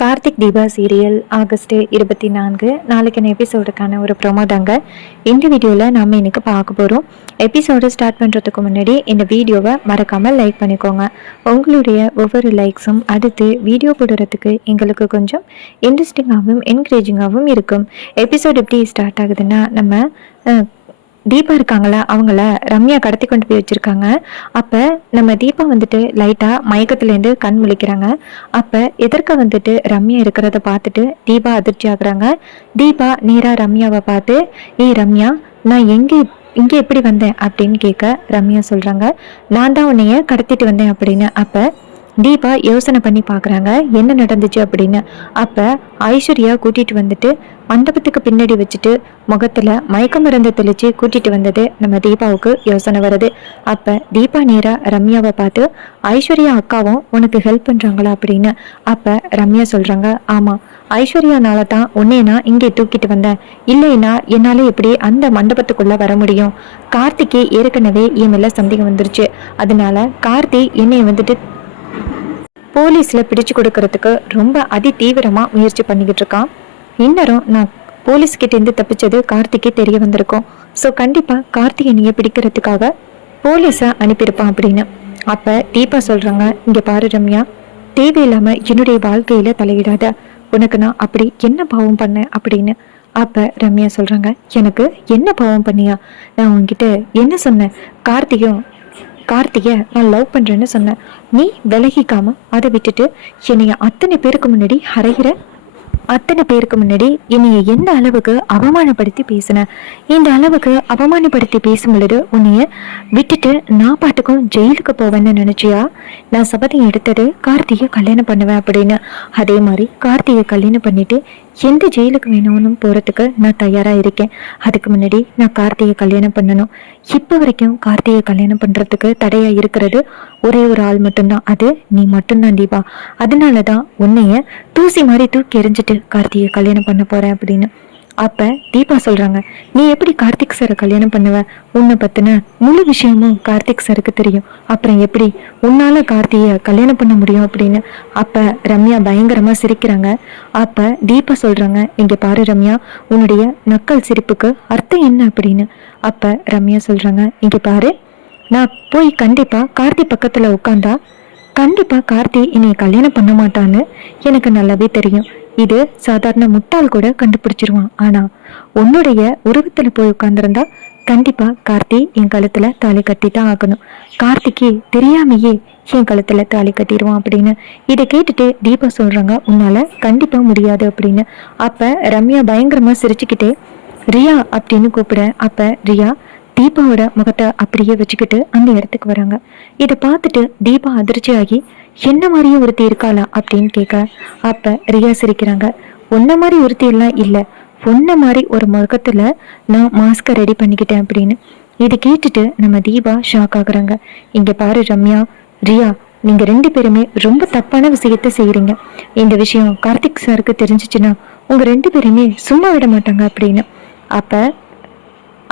Karthik Deepa serial August 24 நாளைக்கான எபிசோடுக்கான ஒரு promo தாங்க இந்த வீடியோவில் நாம் இன்னைக்கு பார்க்க போகிறோம். எபிசோடு ஸ்டார்ட் பண்ணுறதுக்கு முன்னாடி இந்த வீடியோவை மறக்காமல் லைக் பண்ணிக்கோங்க. உங்களுடைய ஒவ்வொரு லைக்ஸும் அடுத்து வீடியோ போடுறதுக்கு எங்களுக்கு கொஞ்சம் இன்ட்ரெஸ்டிங்காகவும் என்கரேஜிங்காகவும் இருக்கும். எபிசோடு எப்படி ஸ்டார்ட் ஆகுதுன்னா, நம்ம தீபா இருக்காங்களா, அவங்கள ரம்யா கடத்தி கொண்டு போய் வச்சிருக்காங்க. அப்போ நம்ம தீபா வந்துட்டு லைட்டாக மயக்கத்துலேருந்து கண் முழிக்கிறாங்க. அப்போ எதற்க வந்துட்டு ரம்யா இருக்கிறத பார்த்துட்டு தீபா அதிர்ச்சி ஆகுறாங்க. தீபா நேராக ரம்யாவை பார்த்து, ஏய் ரம்யா, நான் இங்கே எப்படி வந்தேன் அப்படின்னு கேட்க ரம்யா சொல்கிறாங்க, நான் தான் உன்னைய கடத்திட்டு வந்தேன் அப்படின்னு. அப்போ தீபா யோசனை பண்ணி பார்க்குறாங்க என்ன நடந்துச்சு அப்படின்னு. அப்போ ஐஸ்வர்யா கூட்டிகிட்டு வந்துட்டு மண்டபத்துக்கு பின்னாடி வச்சுட்டு முகத்தில் மயக்க மருந்து தெளித்து கூட்டிகிட்டு வந்தது நம்ம தீபாவுக்கு யோசனை வருது. அப்போ தீபா நேராக ரம்யாவை பார்த்து, ஐஸ்வர்யா அக்காவும் உனக்கு ஹெல்ப் பண்ணுறாங்களா அப்படின்னு. அப்போ ரம்யா சொல்கிறாங்க, ஆமாம், ஐஸ்வர்யானால தான் உன்னை நான் இங்கே தூக்கிட்டு வந்தேன். இல்லைன்னா என்னால் எப்படி அந்த மண்டபத்துக்குள்ளே வர முடியும்? கார்த்திக்கு ஏற்கனவே என் மேலே சந்தேகம் வந்துருச்சு. அதனால கார்த்தி என்னை வந்துட்டு போலீஸில் பிடிச்சு கொடுக்கறதுக்கு ரொம்ப அதி தீவிரமாக முயற்சி பண்ணிக்கிட்டு இருக்கான். இன்னரும் நான் போலீஸ்கிட்டேருந்து தப்பிச்சது கார்த்திக்கே தெரிய வந்திருக்கோம். ஸோ கண்டிப்பாக கார்த்திக் என்னையை பிடிக்கிறதுக்காக போலீஸை அனுப்பியிருப்பான் அப்படின்னு. அப்போ தீபா சொல்கிறாங்க, இங்கே பாரு ரம்யா, தேவையில்லாமல் என்னுடைய வாழ்க்கையில் தலையிடாத, உனக்கு நான் அப்படி என்ன பாவம் பண்ணேன் அப்படின்னு. அப்போ ரம்யா சொல்கிறாங்க, எனக்கு என்ன பாவம் பண்ணியா? நான் உங்ககிட்ட என்ன சொன்னேன்? கார்த்திகை நான் லவ் பண்ணுறேன்னு சொன்னேன். நீ விலகிக்காம அதை விட்டுட்டு என்னைய அத்தனை பேருக்கு முன்னாடி என்னைய எந்த அளவுக்கு அவமானப்படுத்தி பேசினேன். இந்த அளவுக்கு அவமானப்படுத்தி பேசும் பொழுது உன்னைய விட்டுட்டு நான் பாட்டுக்கும் ஜெயிலுக்கு போவேன்னு நினைச்சியா? நான் சபதம் எடுத்தது கார்த்திகை கல்யாணம் பண்ணுவேன் அப்படின்னு. அதே மாதிரி கார்த்திகை கல்யாணம் பண்ணிட்டு எந்த ஜெயிலுக்கு வேணும்னு போகிறதுக்கு நான் தயாராக இருக்கேன். அதுக்கு முன்னாடி நான் கார்த்திகை கல்யாணம் பண்ணணும். இப்போ வரைக்கும் கார்த்திகை கல்யாணம் பண்ணுறதுக்கு தடையாக இருக்கிறது ஒரே ஒரு ஆள் மட்டும்தான், அது நீ மட்டும்தான் தீபா. அதனால தான் உன்னைய தூசி மாதிரி தூக்கி எறிஞ்சிட்டு கார்த்திகை கல்யாணம் பண்ண போகிறேன் அப்படின்னு. அப்போ தீபா சொல்கிறாங்க, நீ எப்படி கார்த்திக் சாரை கல்யாணம் பண்ணுவ? உன்னை பற்றின முழு விஷயமும் கார்த்திக் சாருக்கு தெரியும். அப்புறம் எப்படி உன்னால் கார்த்திகை கல்யாணம் பண்ண முடியும் அப்படின்னு. அப்போ ரம்யா பயங்கரமாக சிரிக்கிறாங்க. அப்போ தீபா சொல்கிறாங்க, இங்கே பாரு ரம்யா, உன்னுடைய நக்கல் சிரிப்புக்கு அர்த்தம் என்ன அப்படின்னு. அப்போ ரம்யா சொல்கிறாங்க, இங்கே பாரு, நான் போய் கண்டிப்பாக கார்த்தி பக்கத்தில் உட்காந்தா கண்டிப்பாக கார்த்தி என்னை கல்யாணம் பண்ண மாட்டான்னு எனக்கு நல்லாவே தெரியும். இது சாதாரண முட்டாள் கூட கண்டுபிடிச்சிருவான். ஆனால் உன்னுடைய உருவத்தில் போய் உட்கார்ந்துருந்தா கண்டிப்பாக கார்த்தி என் கழுத்தில் தாலி கட்டி தான் ஆகணும். கார்த்திக்கு தெரியாமையே என் கழுத்தில் தாலி கட்டிடுவான் அப்படின்னு. இதை கேட்டுட்டு தீபா சொல்கிறாங்க, உன்னால் கண்டிப்பாக முடியாது அப்படின்னு. அப்போ ரம்யா பயங்கரமாக சிரிச்சுக்கிட்டே ரியா அப்படின்னு கூப்பிட, அப்போ ரியா தீபாவோட முகத்தை அப்படியே வச்சுக்கிட்டு அந்த இடத்துக்கு வராங்க. இதை பார்த்துட்டு தீபா அதிர்ச்சியாகி, என்ன மாதிரியே ஒருத்தி இருக்காளா அப்படின்னு கேட்க, அப்ப ரியா சிரிக்கிறாங்க, உன்ன மாதிரி ஒருத்தி எல்லாம் இல்லை, உன்ன மாதிரி ஒரு முகத்துல நான் மாஸ்கை ரெடி பண்ணிக்கிட்டேன் அப்படின்னு. இதை கேட்டுட்டு நம்ம தீபா ஷாக் ஆகுறாங்க. இங்க பாரு ரம்யா, ரியா, நீங்க ரெண்டு பேருமே ரொம்ப தப்பான விஷயத்த செய்யறீங்க. இந்த விஷயம் கார்த்திக் சாருக்கு தெரிஞ்சிச்சுன்னா உங்க ரெண்டு பேருமே சும்மா விட மாட்டாங்க அப்படின்னு. அப்ப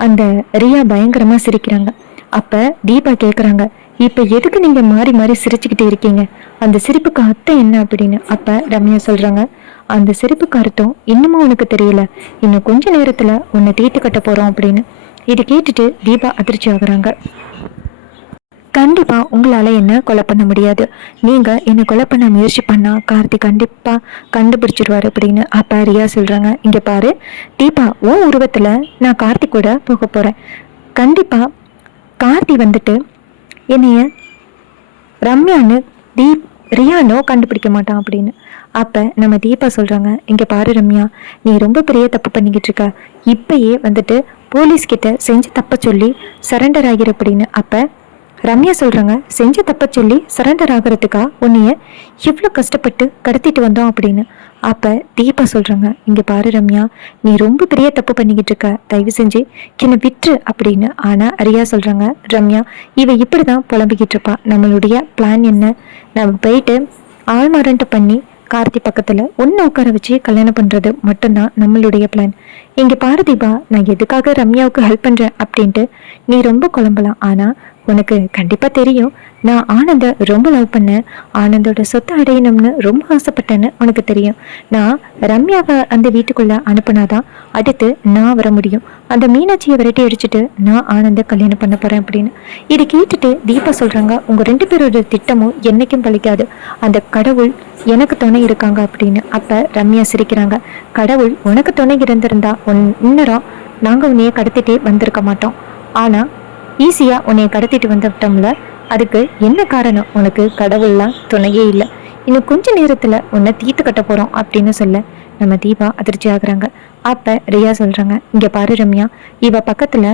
அந்த ரியா பயங்கரமா சிரிக்கிறாங்க. அப்ப தீபா கேக்குறாங்க, இப்ப எதுக்கு நீங்க மாறி மாறி சிரிச்சுக்கிட்டே இருக்கீங்க? அந்த சிரிப்புக்கு அர்த்தம் என்ன அப்படின்னு. அப்ப ரம்யா சொல்றாங்க, அந்த சிரிப்புக்கு அர்த்தம் இன்னமும் உனக்கு தெரியல, இன்னும் கொஞ்ச நேரத்துல உன்னை தீர்த்து கட்ட போறோம் அப்படின்னு. இதை கேட்டுட்டு தீபா அதிர்ச்சி ஆகுறாங்க. கண்டிப்பா உங்களால என்ன கொலை பண்ண முடியாது. நீங்க என்ன கொலை பண்ண முயற்சி பண்ணா கார்த்தி கண்டிப்பா கண்டுபிடிச்சிருவாரு அப்படின்னு. அப்ப ரியா சொல்றாங்க, இங்க பாரு தீபா, உன் உருவத்துல நான் கார்த்தி கூட போக போறேன். கண்டிப்பா கார்த்தி வந்துட்டு என்னைய ரம்யான்னு ரியானோ கண்டுபிடிக்க மாட்டான் அப்படின்னு. அப்போ நம்ம தீபா சொல்கிறாங்க, இங்கே பாரு ரம்யா, நீ ரொம்ப பெரிய தப்பு பண்ணிக்கிட்டு இருக்க. இப்பயே வந்துட்டு போலீஸ்கிட்ட செஞ்ச தப்ப சொல்லி சரண்டர் ஆகிற அப்படின்னு. அப்போ ரம்யா சொல்கிறாங்க, செஞ்ச தப்ப சொல்லி சரண்டர் ஆகிறதுக்கா உன்னைய எவ்வளோ கஷ்டப்பட்டு கடத்திட்டு வந்தோம் அப்படின்னு. அப்போ தீபா சொல்கிறாங்க, இங்கே பாரு ரம்யா, நீ ரொம்ப பெரிய தப்பு பண்ணிக்கிட்டு இருக்க, தயவு செஞ்சு என்னை விட்டுரு அப்படின்னு. ஆனால் ரியா சொல்கிறாங்க, ரம்யா, இவ இப்படி தான் புலம்பிக்கிட்டு இருப்பா. நம்மளுடைய பிளான் என்ன? நம்ம போயிட்டு ஆள்மாரண்ட்டு பண்ணி கார்த்தி பக்கத்தில் ஒன்று உட்கார வச்சு கல்யாணம் பண்ணுறது மட்டும்தான் நம்மளுடைய பிளான். இங்கே பாரு தீபா, நான் எதுக்காக ரம்யாவுக்கு ஹெல்ப் பண்ணுறேன் அப்படின்ட்டு நீ ரொம்ப குழம்பலாம். ஆனால் உனக்கு கண்டிப்பாக தெரியும், நான் ஆனந்த ரொம்ப லவ் பண்ணேன், ஆனந்தோட சொத்தை அடையணும்னு ரொம்ப ஆசைப்பட்டேன்னு உனக்கு தெரியும். நான் ரம்யாவை அந்த வீட்டுக்குள்ளே அனுப்புனாதான் அடுத்து நான் வர முடியும். அந்த மீனாட்சியை விரட்டி அடிச்சுட்டு நான் ஆனந்த கல்யாணம் பண்ண போகிறேன் அப்படின்னு. இதை கேட்டுட்டு தீபா சொல்கிறாங்க, உங்கள் 2 பேரோட திட்டமும் என்றைக்கும் பலிக்காது, அந்த கடவுள் எனக்கு துணை இருக்காங்க அப்படின்னு. அப்போ ரம்யா சிரிக்கிறாங்க, கடவுள் உனக்கு துணை இருந்திருந்தா இன்னரம் நாங்கள் உன்னைய கடத்திட்டே வந்திருக்க மாட்டோம். ஆனால் ஈஸியாக உன்னைய கடத்திட்டு வந்துட்டோம்ல, அதுக்கு என்ன காரணம்? உனக்கு கடவுள்லாம் துணையே இல்லை. இன்னும் கொஞ்ச நேரத்தில் உன்னை தீர்த்து கட்ட போகிறோம் அப்படின்னு சொல்ல நம்ம தீபா அதிர்ச்சி ஆகுறாங்க. அப்போ ரியா சொல்கிறாங்க, இங்கே பாரு ரம்யா, இவ பக்கத்தில்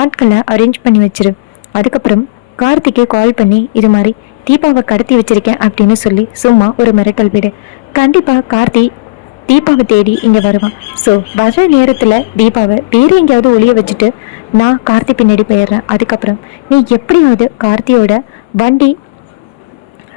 ஆட்களை அரேஞ்ச் பண்ணி வச்சிரு. அதுக்கப்புறம் கார்த்திக்கு கால் பண்ணி இது மாதிரி தீபாவை கடத்தி வச்சிருக்கேன் அப்படின்னு சொல்லி சும்மா ஒரு மிரட்டல் விடு. கண்டிப்பாக கார்த்தி தீபாவை தேடி இங்கே வருவான். ஸோ வர நேரத்தில் தீபாவை வேறு எங்கேயாவது ஒளிய வச்சுட்டு நான் கார்த்தி பின்னாடி போயிடுறேன். அதுக்கப்புறம் நீ எப்படியாவது கார்த்தியோட வண்டி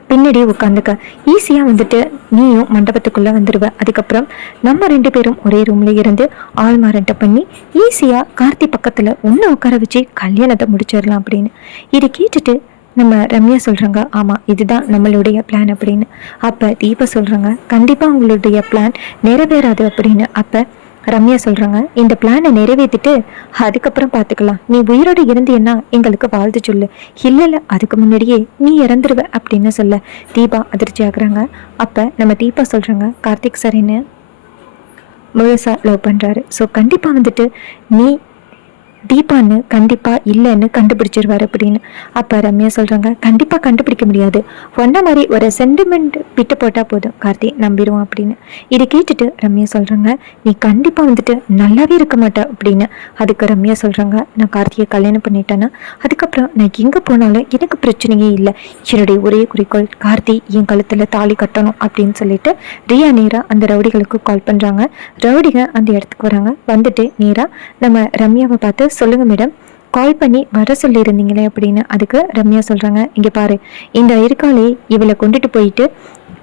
பின்னாடி உட்காந்துக்க, ஈஸியாக வந்துட்டு நீயும் மண்டபத்துக்குள்ளே வந்துடுவ. அதுக்கப்புறம் நம்ம 2 பேரும் ஒரே ரூமில் இருந்து ஆள்மாரண்ட பண்ணி ஈஸியாக கார்த்தி பக்கத்தில் ஒன்று உட்கார வச்சு கல்யாணத்தை முடிச்சிடலாம் அப்படின்னு. இதை கேட்டுட்டு நம்ம ரம்யா சொல்கிறாங்க, ஆமாம் இதுதான் நம்மளுடைய பிளான் அப்படின்னு. அப்போ தீபா சொல்கிறாங்க, கண்டிப்பாக உங்களுடைய பிளான் நிறைவேறாது அப்படின்னு. அப்போ ரம்யா சொல்கிறாங்க, இந்த பிளானை நிறைவேற்றிட்டு அதுக்கப்புறம் பார்த்துக்கலாம், நீ உயிரோடு இருந்தீன்னா எங்களுக்கு வாழ்த்து சொல்லு, இல்லை அதுக்கு முன்னாடியே நீ இறந்துருவ அப்படின்னு சொல்ல தீபா அதிர்ச்சி ஆகுறாங்க. அப்போ நம்ம தீபா சொல்கிறாங்க, கார்த்திக் சரின்னு முழுசாக லவ் பண்ணுறாரு. ஸோ கண்டிப்பாக வந்துட்டு நீ தீபான்னு கண்டிப்பாக இல்லைன்னு கண்டுபிடிச்சிருவார் அப்படின்னு. அப்போ ரம்யா சொல்கிறாங்க, கண்டிப்பாக கண்டுபிடிக்க முடியாது, ஒன்ன மாதிரி ஒரு சென்டிமெண்ட் விட்டு போட்டால் போதும், கார்த்தி நம்பிடுவோம் அப்படின்னு. இதை கேட்டுட்டு ரம்யா சொல்கிறாங்க, நீ கண்டிப்பாக வந்துட்டு நல்லாவே இருக்க மாட்டே அப்படின்னு. அதுக்கு ரம்யா சொல்கிறாங்க, நான் கார்த்தியை கல்யாணம் பண்ணிட்டேன்னா அதுக்கப்புறம் நான் எங்கே போனாலும் எனக்கு பிரச்சனையே இல்லை, என்னுடைய ஒரே குறிக்கோள் கார்த்தி என் கழுத்தில் தாலி கட்டணும் அப்படின்னு சொல்லிட்டு ரியா நேராக அந்த ரவுடிகளுக்கு கால் பண்ணுறாங்க. ரவுடிங்க அந்த இடத்துக்கு வராங்க. வந்துட்டு நேராக நம்ம ரம்யாவை பார்த்து, சொல்லுங்க மேடம், கால் பண்ணி வர சொல்லியிருந்தீங்களே அப்படின்னு. அதுக்கு ரம்யா சொல்கிறாங்க, இங்கே பாரு, இந்த இருக்காளே இவளை கொண்டுட்டு போயிட்டு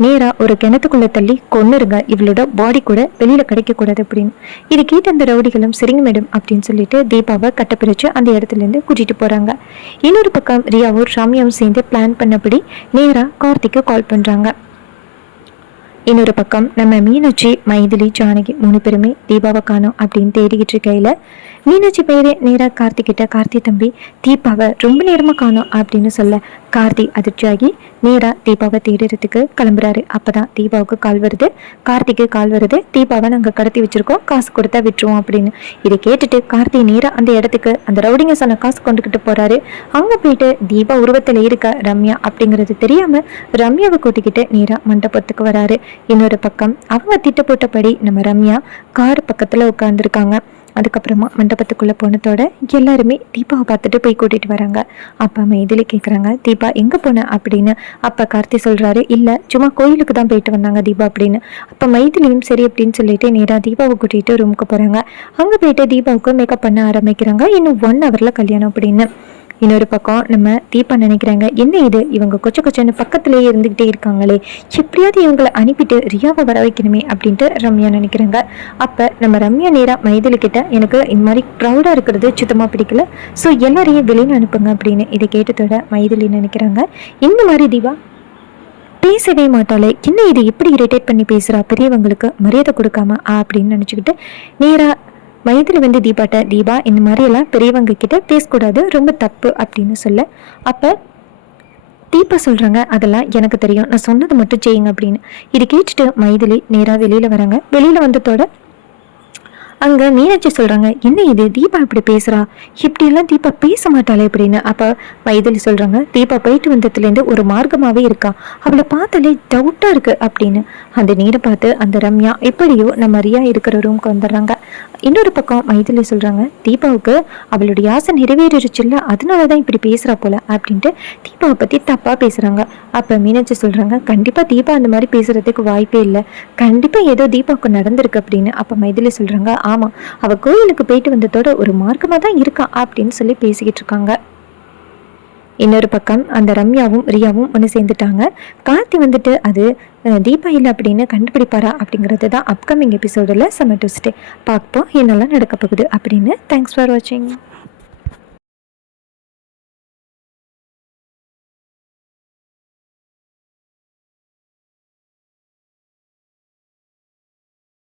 நேராக ஒரு கிணத்துக்குள்ளே தள்ளி கொன்னுருங்க, இவளோட பாடி கூட வெளியில் கிடைக்கக்கூடாது அப்படின்னு. இது கேட்டு அந்த ரவுடிகளும் சரிங்க மேடம் அப்படின்னு சொல்லிட்டு தீபாவை கட்டப்பிரிச்சு அந்த இடத்துலேருந்து கூட்டிகிட்டு போகிறாங்க. இன்னொரு பக்கம் ரியாவும் ரம்யாவும் சேர்ந்து பிளான் பண்ணபடி நேராக கார்த்திக்கு கால் பண்ணுறாங்க. இன்னொரு பக்கம் நம்ம மீனாட்சி, மைதிலி, ஜானகி 3 பேருமே தீபாவை காணோம் அப்படின்னு தேடிக்கிட்டு இருக்கையில் மீனாட்சி பேரே நேராக கார்த்திகிட்ட, கார்த்தி தம்பி தீபாவை ரொம்ப நேரமாக காணோம் அப்படின்னு சொல்ல கார்த்தி அதிர்ச்சியாகி நேராக தீபாவை தேடுறதுக்கு கிளம்புறாரு. அப்போ தான் தீபாவுக்கு கால் வருது, கார்த்திக்கு கால் வருது, தீபாவை நாங்கள் கடத்தி வச்சுருக்கோம், காசு கொடுத்தா விட்டுருவோம் அப்படின்னு. இதை கேட்டுட்டு கார்த்தி நேராக அந்த இடத்துக்கு அந்த ரவுடிங்க சொன்ன காசு கொண்டுக்கிட்டு போகிறாரு. அங்கே போயிட்டு தீபா உருவத்தில் இருக்க ரம்யா அப்படிங்கிறது தெரியாமல் ரம்யாவை கூட்டிக்கிட்டு நேராக மண்டபத்துக்கு வராரு. இன்னொரு பக்கம் அவங்க திட்டப்போட்டபடி நம்ம ரம்யா கார் பக்கத்தில் உட்காந்துருக்காங்க. அதுக்கப்புறமா மண்டபத்துக்குள்ளே போனதோட எல்லாருமே தீபாவை பார்த்துட்டு போய் கூட்டிகிட்டு வராங்க. அப்போ மைதிலி கேட்குறாங்க, தீபா எங்கே போன அப்படின்னு. அப்போ கார்த்தி சொல்கிறாரு, இல்லை சும்மா கோயிலுக்கு தான் போயிட்டு வந்தாங்க தீபா அப்படின்னு. அப்போ மைதிலியும் சரி அப்படின்னு சொல்லிட்டு நேராக தீபாவை கூட்டிகிட்டு ரூமுக்கு போகிறாங்க. அங்கே போயிட்டு தீபாவுக்கு மேக்கப் பண்ண ஆரம்பிக்கிறாங்க. இன்னும் 1 ஹவரில் கல்யாணம் அப்படின்னு. இன்னொரு பக்கம் நம்ம தீபா நினைக்கிறாங்க, என்ன இது இவங்க கொச்சன்னு பக்கத்துலேயே இருந்துக்கிட்டே இருக்காங்களே, எப்படியாவது இவங்களை அனுப்பிட்டு ரியாவை வர வைக்கணுமே அப்படின்ட்டு ரம்யா நினைக்கிறாங்க. அப்போ நம்ம ரம்யா நேராக மைதிலி கிட்ட, எனக்கு இந்த மாதிரி ப்ரௌடாக இருக்கிறது சுத்தமாக பிடிக்கல, ஸோ எல்லாரையும் வெளியில் அனுப்புங்க அப்படின்னு. இதை கேட்டதோட மைதிலி நினைக்கிறாங்க, இந்த மாதிரி தீபா பேசவே மாட்டாளே, என்ன இது எப்படி இரிட்டேட் பண்ணி பேசுகிறா, பெரியவங்களுக்கு மரியாதை கொடுக்காம அப்படின்னு நினச்சிக்கிட்டு நேராக மைதிலி வந்து தீபாட்ட, தீபா இந்த மாதிரியெல்லாம் பெரியவங்க கிட்ட பேசக்கூடாது, ரொம்ப தப்பு அப்படின்னு சொல்ல. அப்போ தீபா சொல்கிறாங்க, அதெல்லாம் எனக்கு தெரியும், நான் சொன்னது மட்டும் செய்யுங்க அப்படின்னு. இது கேட்டுட்டு மைதிலி நேராக வெளியில் வராங்க. வெளியில் வந்ததோட அங்கே மீனாட்சி சொல்கிறாங்க, என்ன இது தீபா இப்படி பேசுகிறா, இப்படியெல்லாம் தீபா பேச மாட்டாளே அப்படின்னு. அப்போ மைதிலி சொல்கிறாங்க, தீபா போயிட்டு வந்ததுலேருந்து ஒரு மார்க்கமாகவே இருக்கா, அவளை பார்த்தாலே டவுட்டாக இருக்குது அப்படின்னு. அந்த நீரை பார்த்து அந்த ரம்யா எப்படியோ நம்ம ரியா இருக்கிற ரூமுக்கு வந்துடுறாங்க. இன்னொரு பக்கம் மைதிலி சொல்கிறாங்க, தீபாவுக்கு அவளுடைய ஆசை நிறைவேறிடுச்சுல்ல, அதனால தான் இப்படி பேசுகிறா போல அப்படின்ட்டு தீபாவை பற்றி தப்பாக பேசுகிறாங்க. அப்போ மீனாட்சி சொல்கிறாங்க, கண்டிப்பாக தீபா அந்த மாதிரி பேசுகிறதுக்கு வாய்ப்பே இல்லை, கண்டிப்பாக ஏதோ தீபாவுக்கு நடந்திருக்கு அப்படின்னு. அப்போ மைதிலி சொல்கிறாங்க, ஆமாம் அவள் கோயிலுக்கு போயிட்டு வந்ததோட ஒரு மார்க்கமாக தான் இருக்கா அப்படின்னு சொல்லி பேசிக்கிட்டு இருக்காங்க. இன்னொரு பக்கம் அந்த ரம்யாவும் ரியாவும் ஒன்று சேர்ந்துட்டாங்க. கார்த்தி வந்துட்டு அது தீபா இல்லை அப்படின்னு கண்டுபிடிப்பாரா அப்படிங்கிறது தான் அப்கமிங் எபிசோடில் செம ட்விஸ்டே பார்ப்போம், என்னெல்லாம் நடக்க போகுது அப்படின்னு. தேங்க்ஸ் ஃபார் வாட்சிங்.